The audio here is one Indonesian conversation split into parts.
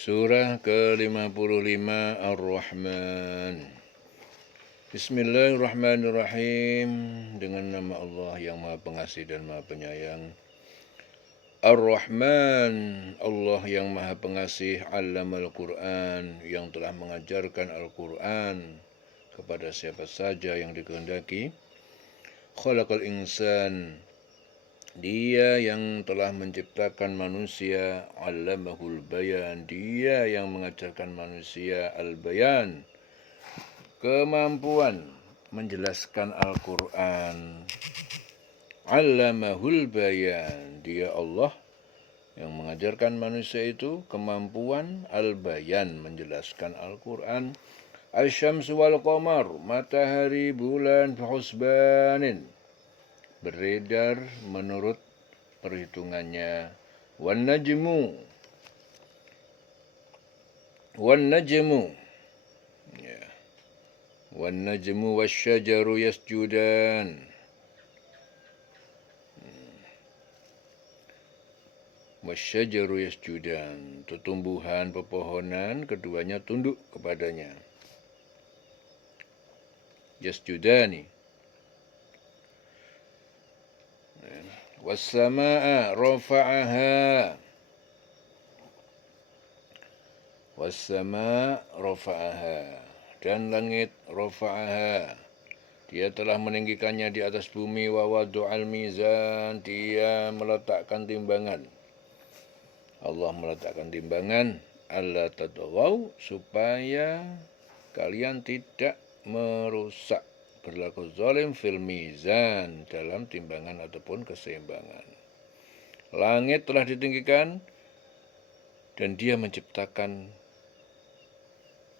Surah ke-55 Ar-Rahman. Bismillahirrahmanirrahim. Dengan nama Allah yang Maha Pengasih dan Maha Penyayang. Ar-Rahman, Allah yang Maha Pengasih, 'allamal Qur'an, yang telah mengajarkan Al-Qur'an kepada siapa saja yang dikehendaki. Khalaqal insan, Dia yang telah menciptakan manusia, 'allamahul bayan, Dia yang mengajarkan manusia al-bayan, kemampuan menjelaskan Al-Qur'an. 'Allamahul bayan, Dia Allah yang mengajarkan manusia itu kemampuan al-bayan, menjelaskan Al-Qur'an. Asy-syamsu wal qamar, matahari, bulan, bihusbanin, beredar menurut perhitungannya. Wan najmu ya. Wan najmu wasyajaru yasjudan. Wasyajaru yasjudan, tumbuhan, pepohonan, keduanya tunduk kepadanya. Yasjudani. Was-samaa'a rafa'aha. Was-samaa'a rafa'aha, dan langit rafa'aha, Dia telah meninggikannya di atas bumi. Wa wadu'al mizan, Dia meletakkan timbangan. Allah meletakkan timbangan. Alla tadghaw, supaya kalian tidak merusak, berlaku zalim fil mizan, dalam timbangan ataupun keseimbangan. Langit telah ditinggikan dan Dia menciptakan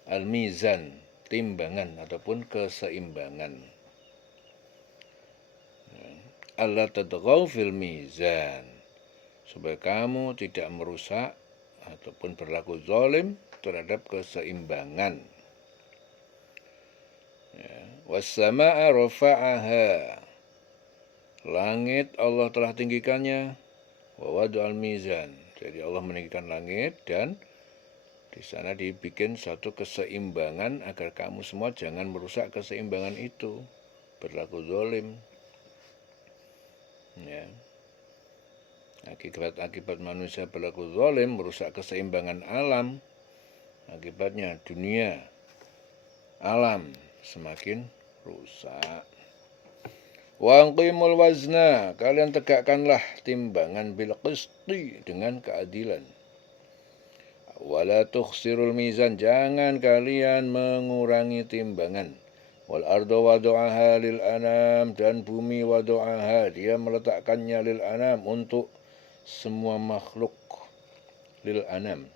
al-mizan, timbangan ataupun keseimbangan. Alla tadghaw fil mizan, supaya kamu tidak merusak ataupun berlaku zalim terhadap keseimbangan. Was-samaa'a rafa'aha, langit Allah telah tinggikannya. Wa wadu'al mizan, jadi Allah meninggikan langit dan di sana dibikin satu keseimbangan agar kamu semua jangan merusak keseimbangan itu, berlaku zalim. Ya. Akibat manusia berlaku zalim, merusak keseimbangan alam. Akibatnya dunia, alam semakin rusak. Wa aqimul wazna, kalian tegakkanlah timbangan bil qisti, dengan keadilan. Wala tukhsirul mizan, jangan kalian mengurangi timbangan. Wal arda wadu'aha lil anam, dan bumi wadu'aha, Dia meletakkannya lil anam, untuk semua makhluk. Lil anam,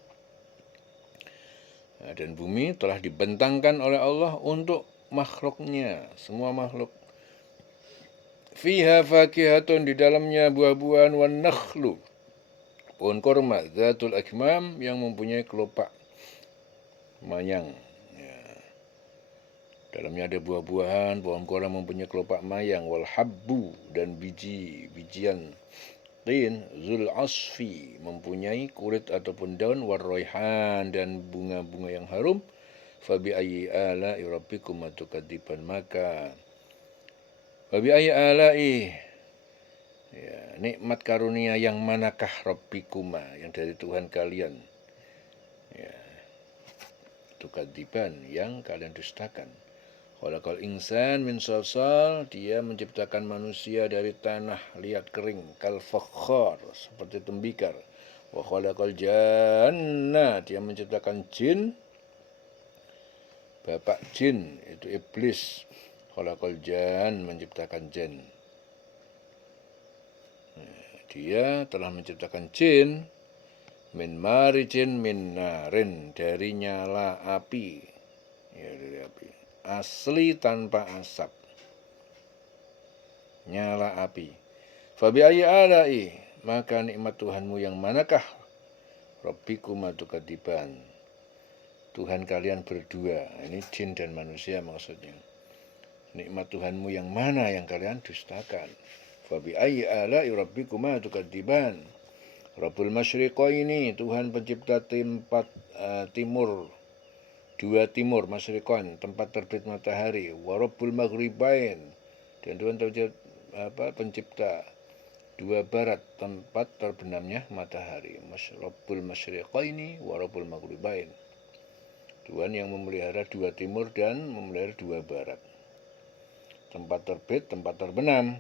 dan bumi telah dibentangkan oleh Allah untuk makhluknya, semua makhluk. Fiha fakihatun, di dalamnya buah-buahan, wan nakhlu, pohon korma, zatul akmam, yang mempunyai kelopak mayang. Ya. Dalamnya ada buah-buahan, pohon korma mempunyai kelopak mayang. Wal habbu, dan bijian. Tin zul asfi, mempunyai kulit ataupun daun. War royhan, dan bunga-bunga yang harum. Fabi ayyi ala'i rabbikum tukadziban, maka fabi ayyi ala'i, ya, nikmat karunia yang manakah rabbikuma, yang dari Tuhan kalian, ya, tukadziban, yang kalian dustakan. Khalaqal insan min salsal, Dia menciptakan manusia dari tanah liat kering. Kal fakhar, seperti tembikar. Wa khalaqal janna, Dia menciptakan jin, bapak jin itu iblis. Khalaqal jan, menciptakan jin. Dia telah menciptakan jin min marijin min narin, dari nyala api, ya, dari api asli tanpa asap, nyala api. Fabi ayyi ala'i, maka nikmat Tuhanmu yang manakah rabbikum tukadziban, Tuhan kalian berdua. Ini jin dan manusia maksudnya. Nikmat Tuhanmu yang mana yang kalian dustakan. Fabi ayyi ala'i rabbikum tukadziban. Rabbul Masyriqaini, Tuhan pencipta timur, dua timur, masyriqain, tempat terbit matahari. Wa Rabbul Maghribain, dan Tuhan pencipta dua barat, tempat terbenamnya matahari. Rabbul Masyriqaini wa Rabbul Maghribain. Tuhan yang memelihara dua timur dan memelihara dua barat. Tempat terbit, tempat terbenam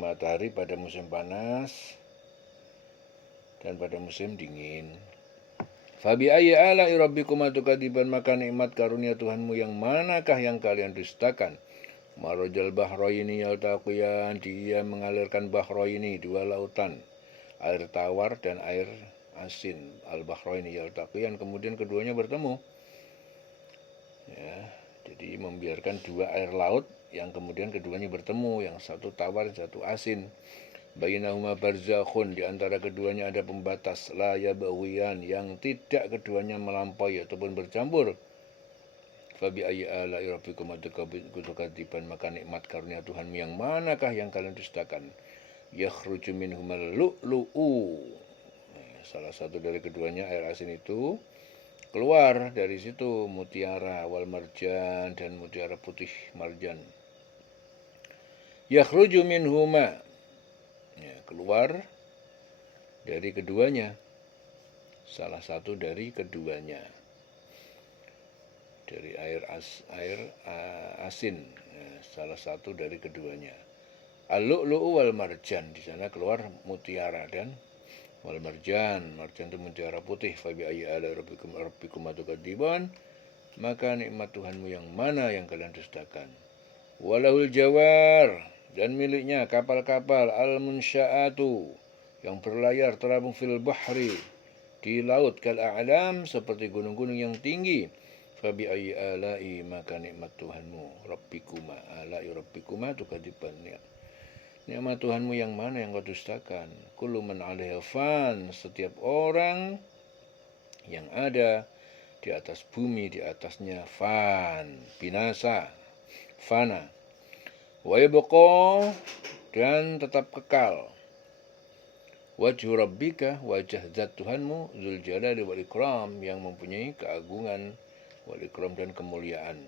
matahari pada musim panas dan pada musim dingin. Fabi ayyi ala'i rabbikuma tukadziban, maka nikmat karunia Tuhanmu yang manakah yang kalian dustakan? Marajal bahraini yaltaqiyan, dia mengalirkan bahraini, dua lautan, air tawar dan air asin. Al bahraini yaltaqiyan, kemudian keduanya bertemu. Ya, jadi membiarkan dua air laut yang kemudian keduanya bertemu, yang satu tawar, satu asin. Bainahuma barzakhun, di antara keduanya ada pembatas, la yabghiyan, yang tidak keduanya melampaui ataupun bercampur. Fabi ayyi ala'i rabbikuma tukadziban, maka nikmat karunia Tuhanmu yang manakah yang kalian dustakan? Yakhruju minhumal lu'lu'u, salah satu dari keduanya air asin itu keluar dari situ mutiara, wal marjan, dan mutiara putih marjan. Yakhruju minhuma, ya, keluar dari keduanya, salah satu dari keduanya, dari air asin, ya, salah satu dari keduanya. Al-lu'lu'u wal marjan, di sana keluar mutiara dan wal marjan. Marjan itu mutiara putih. Fabi ayyi ala'i rabbikum tukadziban, maka nikmat Tuhanmu yang mana yang kalian dustakan? Walahul jawar, dan miliknya kapal-kapal, al-munsya'atu, yang berlayar terapung fil bahri, di laut, kal a'lam, seperti gunung-gunung yang tinggi. Fabi ayyi ala'i, maka nikmat Tuhanmu, rabbikuma, ala'i rabbikuma tukadziban, nikmat Tuhanmu yang mana yang kau dustakan? Kullu man 'alaiha fan, setiap orang yang ada di atas bumi, di atasnya fan, binasa, fana. Wa yabqa, dan tetap kekal. Wajhu rabbika, wajah zat Tuhanmu, dzul jalali wal ikram, yang mempunyai keagungan, wal ikram, dan kemuliaan.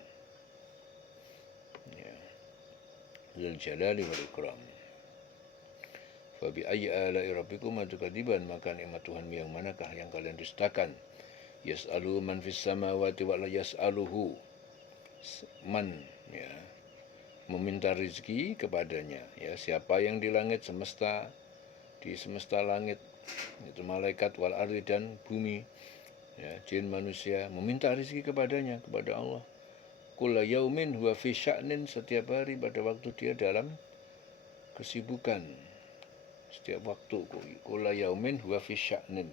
Ya. Dzul jalali wal ikram. Fabi ayyi ala'i rabbikuma tukadziban, maka nikmat Tuhanmu yang manakah yang kalian dustakan? Yas'alu man fis samawati wa la yas'aluhu, man, ya, meminta rezeki kepadanya, ya, siapa yang di langit semesta, di semesta langit, itu malaikat, wal ardi, dan bumi, ya, jin, manusia, meminta rezeki kepadanya, kepada Allah. Kulla yaumin huwa fi sya'nin, setiap hari pada waktu dia dalam kesibukan. Setiap waktu, kulla yaumin huwa fi sya'nin.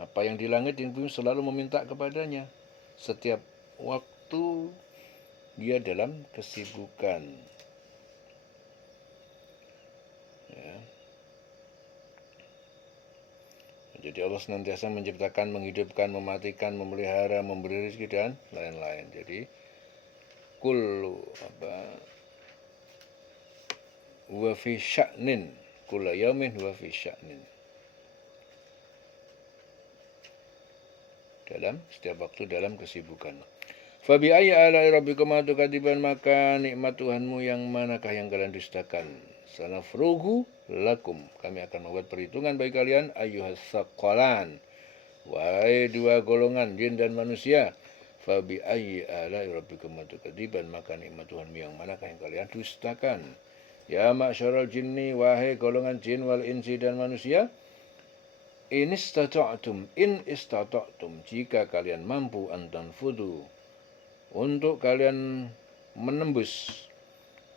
Apa yang di langit dan bumi selalu meminta kepadanya. Setiap waktu dia dalam kesibukan. Ya. Jadi Allah senantiasa menciptakan, menghidupkan, mematikan, memelihara, memberi rezeki, dan lain-lain. Jadi kullu huwa fi sya'nin, kulla yaumin huwa fi sya'nin. Dalam setiap waktu dalam kesibukan. Fabi ayyi ala'i rabbikuma tukadziban, maka nikmat Tuhanmu yang manakah yang kalian dustakan? Sanafrugu lakum, kami akan membuat perhitungan bagi kalian, ayyuhas tsaqalan, wahai dua golongan jin dan manusia. Fabi ayyi ala'i rabbikuma tukadziban, maka nikmat Tuhanmu yang manakah yang kalian dustakan? Ya ma'syaral jinni, wahai golongan jin, wal insi, dan manusia. In istata'tum, jika kalian mampu, antanfudu, untuk kalian menembus,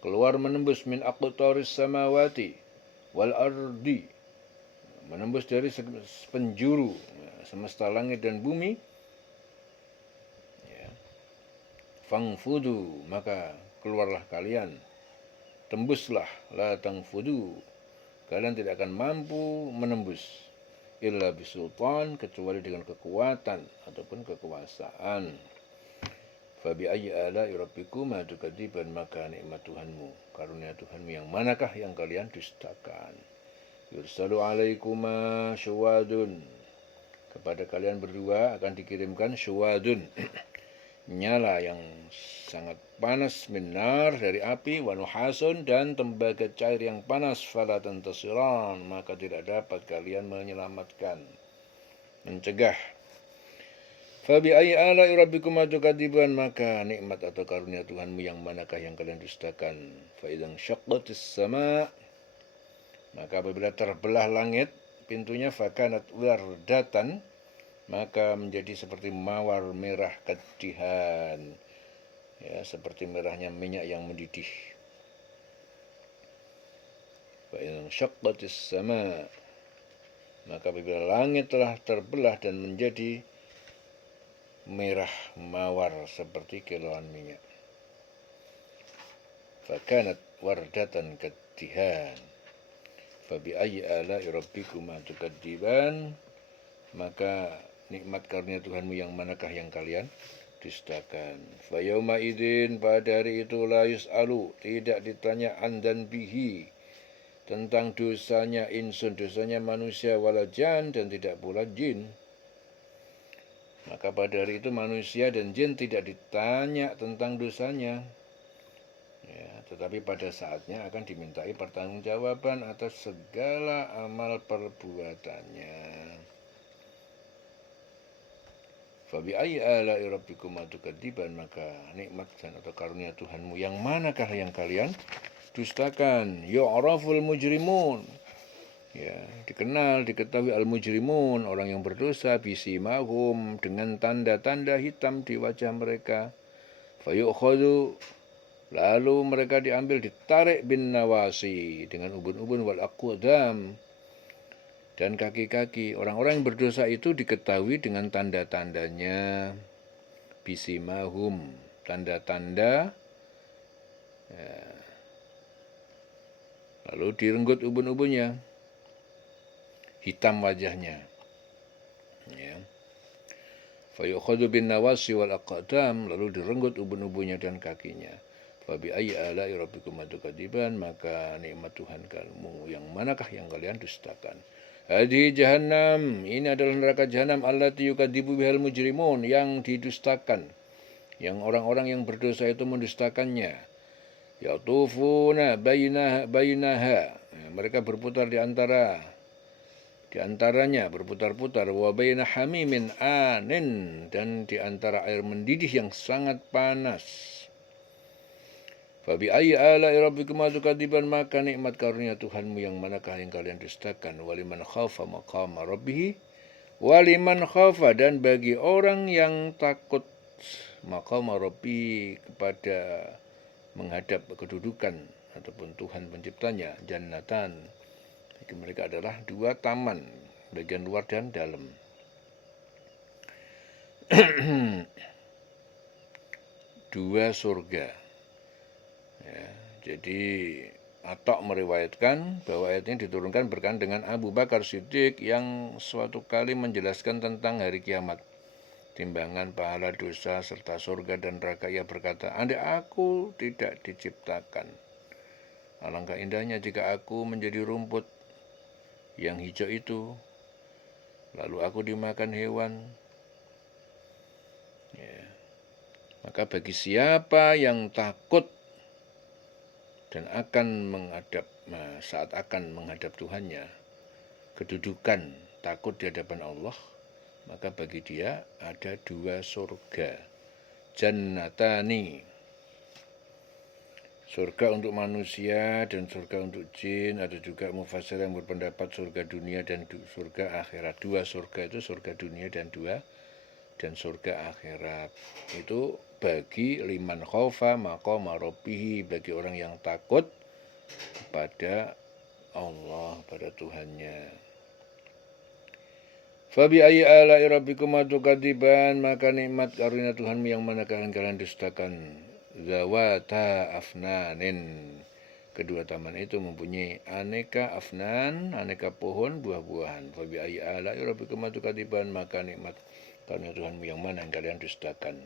keluar menembus, min aqtaris samawati wal ardi, menembus dari penjuru semesta langit dan bumi, ya. Fangfudu, maka keluarlah kalian, tembuslah, la tangfudu, kalian tidak akan mampu menembus, illa bisultan, kecuali dengan kekuatan ataupun kekuasaan. Fabi ayyi ala'i rabbikuma tukadziban, maka nikmat Tuhanmu, karunia Tuhanmu yang manakah yang kalian dustakan? Yursalu alaikuma syuwadun. Kepada kalian berdua akan dikirimkan syuwadun, nyala yang sangat panas, minar dari api, wa nuhasun dan tembaga cair yang panas, fala tantasiran, maka tidak dapat kalian menyelamatkan, mencegah. Fabi ayyi ala'i rabbikuma tukadziban, maka nikmat atau karunia Tuhanmu yang manakah yang kalian dustakan? Fa idzan syaqqatis sama, maka apabila terbelah langit pintunya, fakanat wardatan, maka menjadi seperti mawar merah kedihan, ya, seperti merahnya minyak yang mendidih. Fa idzan syaqqatis sama, maka apabila langit telah terbelah dan menjadi merah mawar seperti kilauan minyak. Fakanat wardatan kadihan. Fabi ayyi ala'i rabbikuma tukadziban, maka nikmat karunia Tuhanmu yang manakah yang kalian dustakan. Fa yauma idzin, pada hari itu, la yus'alu, tidak ditanya an dan bihi, tentang dosanya insun, dosanya manusia, wala jan, dan tidak pula jin. Maka pada hari itu manusia dan jin tidak ditanya tentang dosanya, ya, tetapi pada saatnya akan dimintai pertanggungjawaban atas segala amal perbuatannya. Fabi ayyi ala'i rabbikuma tukadziban, maka nikmat dan atau karunia Tuhanmu yang manakah yang kalian dustakan. Yu'raful mujrimun, ya, dikenal, diketahui al-mujrimun, orang yang berdosa, bisimahum, dengan tanda-tanda hitam di wajah mereka. Fayu'khadhu, lalu mereka diambil, ditarik bin nawasi, dengan ubun-ubun, wal aqdam, dan kaki-kaki. Orang-orang yang berdosa itu diketahui dengan tanda-tandanya, bisimahum, tanda-tanda, ya. Lalu direnggut ubun-ubunnya, hitam wajahnya, ya. Fayukhadhu bin nawasi wal aqdam, lalu direnggut ubun-ubunnya dan kakinya. Fabi ayyi ala'i rabbikuma tukadziban, maka nikmat Tuhan kamu yang manakah yang kalian dustakan. Hadi jahannam, ini adalah neraka jahanam, allati yukadzibu bihal mujrimun, yang didustakan, yang orang-orang yang berdosa itu mendustakannya. Yatufuna bainaha, mereka berputar di antaranya, berputar-putar, wa baina hamimin anin, dan di antara air mendidih yang sangat panas. Fabi ayyi ala'i rabbikuma tukadziban, maka nikmat karunia Tuhanmu yang manakah yang kalian dustakan. Waliman khafa maqama rabbih, waliman khafa, dan bagi orang yang takut maqama rabbih, kepada menghadap kedudukan ataupun Tuhan penciptanya, jannatan, bagi mereka adalah dua taman, bagian luar dan dalam. Dua surga. Ya, jadi Atok meriwayatkan bahwa ayat ini diturunkan berkenaan dengan Abu Bakar Siddiq yang suatu kali menjelaskan tentang hari kiamat, timbangan pahala dosa serta surga dan neraka. Ia berkata, andai aku tidak diciptakan, alangkah indahnya jika aku menjadi rumput yang hijau itu, lalu aku dimakan hewan. Ya. Maka bagi siapa yang takut dan akan menghadap, saat akan menghadap Tuhannya, kedudukan takut di hadapan Allah, maka bagi dia ada dua surga, jannatani, surga untuk manusia dan surga untuk jin. Ada juga mufassir yang berpendapat surga dunia dan surga akhirat. Dua surga itu surga dunia dan surga akhirat. Itu bagi liman khaufa maqama rabbih, bagi orang yang takut kepada Allah, pada Tuhannya. Fabi ayyi ala'i rabbikuma tukadziban, maka nikmat karunia Tuhanmu yang manakah kalian dustakan. Zawata afnanin, kedua taman itu mempunyai aneka afnan, aneka pohon buah-buahan. Fabi ayyi ala'i rabbikuma tukadziban, maka nikmat karunia Tuhanmu yang mana yang kalian dustakan.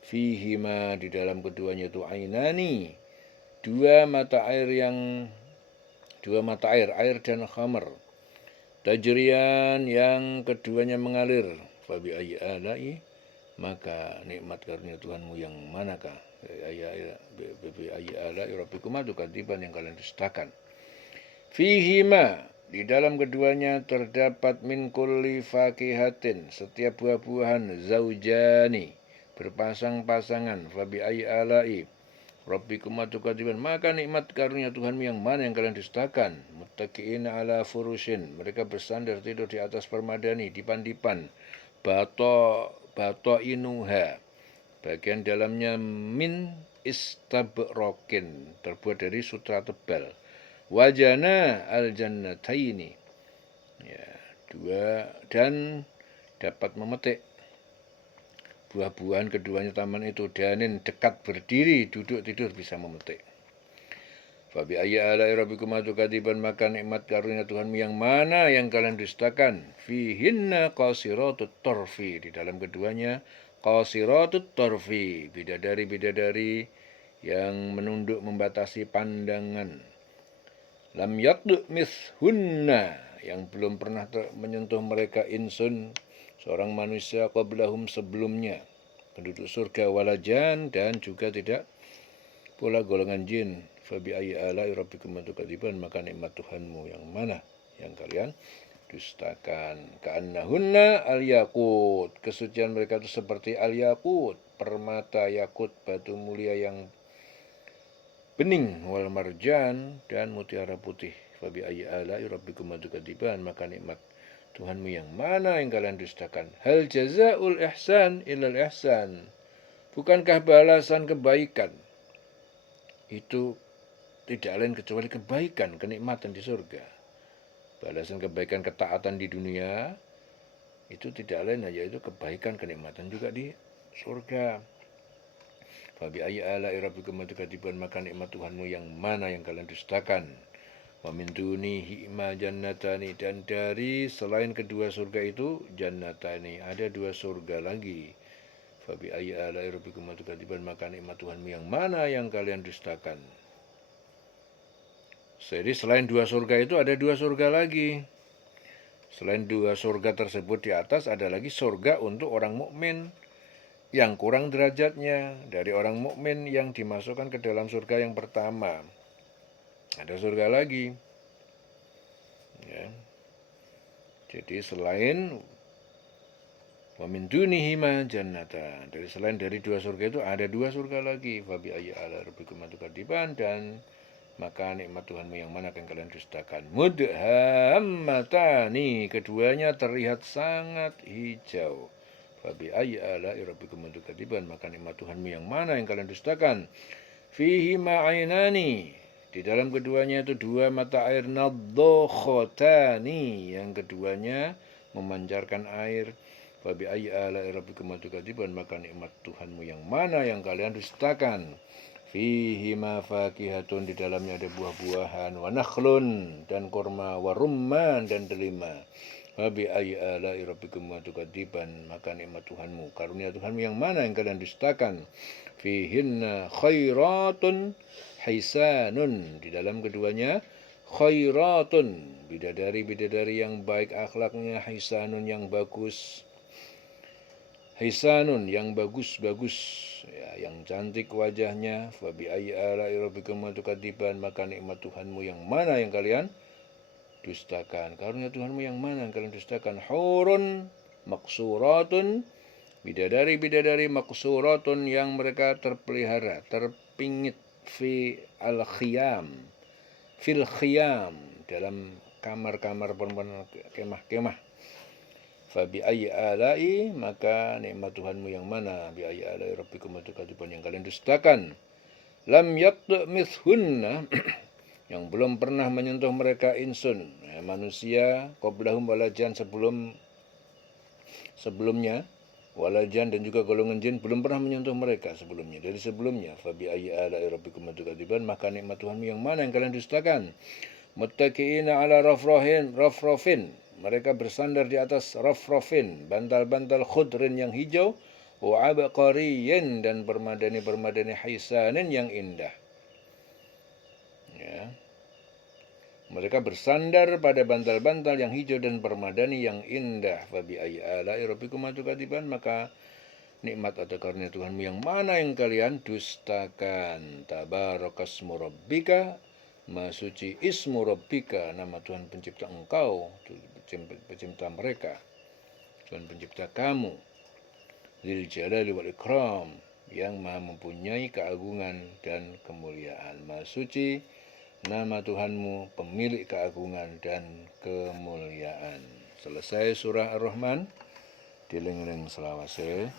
Fihima, di dalam keduanya itu ainani, dua mata air, air dan khamar. tajrian yang keduanya mengalir. Fabi ayyi ala'i, maka nikmat karunia Tuhanmu yang manakah? Fabi ayyi ala'i rabbikuma tukadziban, yang kalian dustakan. Fihima, di dalam keduanya terdapat min kulli fakihatin, setiap buah-buahan, zaujani, berpasang-pasangan. Fabi ayyi ala'i rabbikuma tukadziban, maka nikmat karunia Tuhanmu yang mana yang kalian dustakan. Muttaqiina ala furushin, mereka bersandar tidur di atas permadani, dipan-dipan. Bato inuha, bagian dalamnya min istabrokin, terbuat dari sutra tebal. Wajana al jannataini, ya, dua, dan dapat memetik buah-buahan keduanya taman itu. Danin, dekat berdiri, duduk tidur bisa memetik. Fabi ayyi ala'i rabbikuma tukadziban, maka nikmat karunia Tuhanmu yang mana yang kalian dustakan. Fihinna qasiratut tarfi, di dalam keduanya qasiratut tarfi, bidadari-bidadari yang menunduk membatasi pandangan. Lam yatdu mithunna, yang belum pernah menyentuh mereka insun, seorang manusia, qablahum, sebelumnya, penduduk surga, walajan, dan juga tidak pula golongan jin. Fabi ayyi ala'i rabbikuma tukadziban, maka nikmat Tuhanmu yang mana yang kalian dustakan. Ka'annahunna al-yaqut, kesucian mereka itu seperti al-yaqut, permata yakut, batu mulia yang bening, wal marjan, dan mutiara putih. Fabi ayyi ala'i rabbikuma tukadziban, maka nikmat Tuhanmu yang mana yang kalian dustakan. Hal jazaul ihsan ilal ihsan, bukankah balasan kebaikan itu tidak lain kecuali kebaikan, kenikmatan di surga. Balasan kebaikan ketaatan di dunia itu tidak lain yaitu kebaikan, kenikmatan juga di surga. Fabi ayyi ala'i rabbikuma tukadziban, maka nikmat Tuhanmu yang mana yang kalian dustakan. Wa min dunihi ma jannatani, dan dari selain kedua surga itu jannatani, ada dua surga lagi. Fabi ayyi ala'i rabbikuma tukadziban, maka nikmat Tuhanmu yang mana yang kalian dustakan. Jadi selain dua surga itu ada dua surga lagi. Selain dua surga tersebut di atas ada lagi surga untuk orang mukmin yang kurang derajatnya dari orang mukmin yang dimasukkan ke dalam surga yang pertama. Ada surga lagi. Ya. Jadi selain wa min dunihi ma jannatan, dari dua surga itu ada dua surga lagi. Fabi ayyi ala'i rabbikuma tukadziban, dan maka nikmat Tuhanmu yang mana yang kalian dustakan. Mudhammatani, keduanya terlihat sangat hijau. Fabi ayyi ala'i rabbikuma tukadziban, maka nikmat Tuhanmu yang mana yang kalian dustakan. Fihi ma'ainani, di dalam keduanya itu dua mata air, nadzokhotani, yang keduanya memancarkan air. Fabi ayyi ala'i rabbikuma tukadziban, maka nikmat Tuhanmu yang mana yang kalian dustakan. Fihi ma fakihatun, di dalamnya ada buah-buahan, wa nakhlun, dan kurma, wa rumman, dan delima. Fabi ayyi ala'i rabbikuma tukadziban, maka nikmat Tuhanmu, karunia Tuhanmu yang mana yang kalian dustakan. Fihinna khairatun hisanun, di dalam keduanya khairatun, bidadari-bidadari yang baik akhlaknya, hisanun yang bagus, hisanun yang bagus-bagus, ya, yang cantik wajahnya. Fabi ayyi ala'i rabbikuma tukadziban, maka nikmat Tuhanmu yang mana yang kalian dustakan. Karunia Tuhanmu yang mana yang kalian dustakan. Hurun maksuratun, bidadari-bidadari maksuratun yang mereka terpelihara, terpingit, fi al-khiyam, fil khiyam, dalam kamar-kamar perempuan, kemah-kemah. Fabi ayyi ala'i, maka nikmat Tuhanmu yang mana. Bi ayyi ala'i rabbikum tukadziban, yang kalian dustakan. Lam yatdu mithunna, yang belum pernah menyentuh mereka insun, ya, manusia, qablahum walajan, sebelumnya, walajan, dan juga golongan jin belum pernah menyentuh mereka sebelumnya, dari sebelumnya. Fabi ayyi ala'i rabbikum tukadziban, maka nikmat Tuhanmu yang mana yang kalian dustakan. Muttaqiina ala rafrafin, mereka bersandar di atas rafrafin, bantal-bantal khudrin yang hijau, wa abqariyin, dan permadani-permadani hisanin yang indah. Ya. Mereka bersandar pada bantal-bantal yang hijau dan permadani yang indah. Fabi ayyi ala'i rabbikuma tukadiban, maka nikmat atau karunia Tuhanmu yang mana yang kalian dustakan. Tabarakasmu rabbika, maha suci ismu rabbika, nama Tuhan pencipta engkau, pencipta mereka, Tuhan pencipta kamu. Dzil jalali wal ikram, yang maha mempunyai keagungan dan kemuliaan. Maha suci nama Tuhanmu, pemilik keagungan dan kemuliaan. Selesai surah Ar-Rahman. Dileng-leng selawase.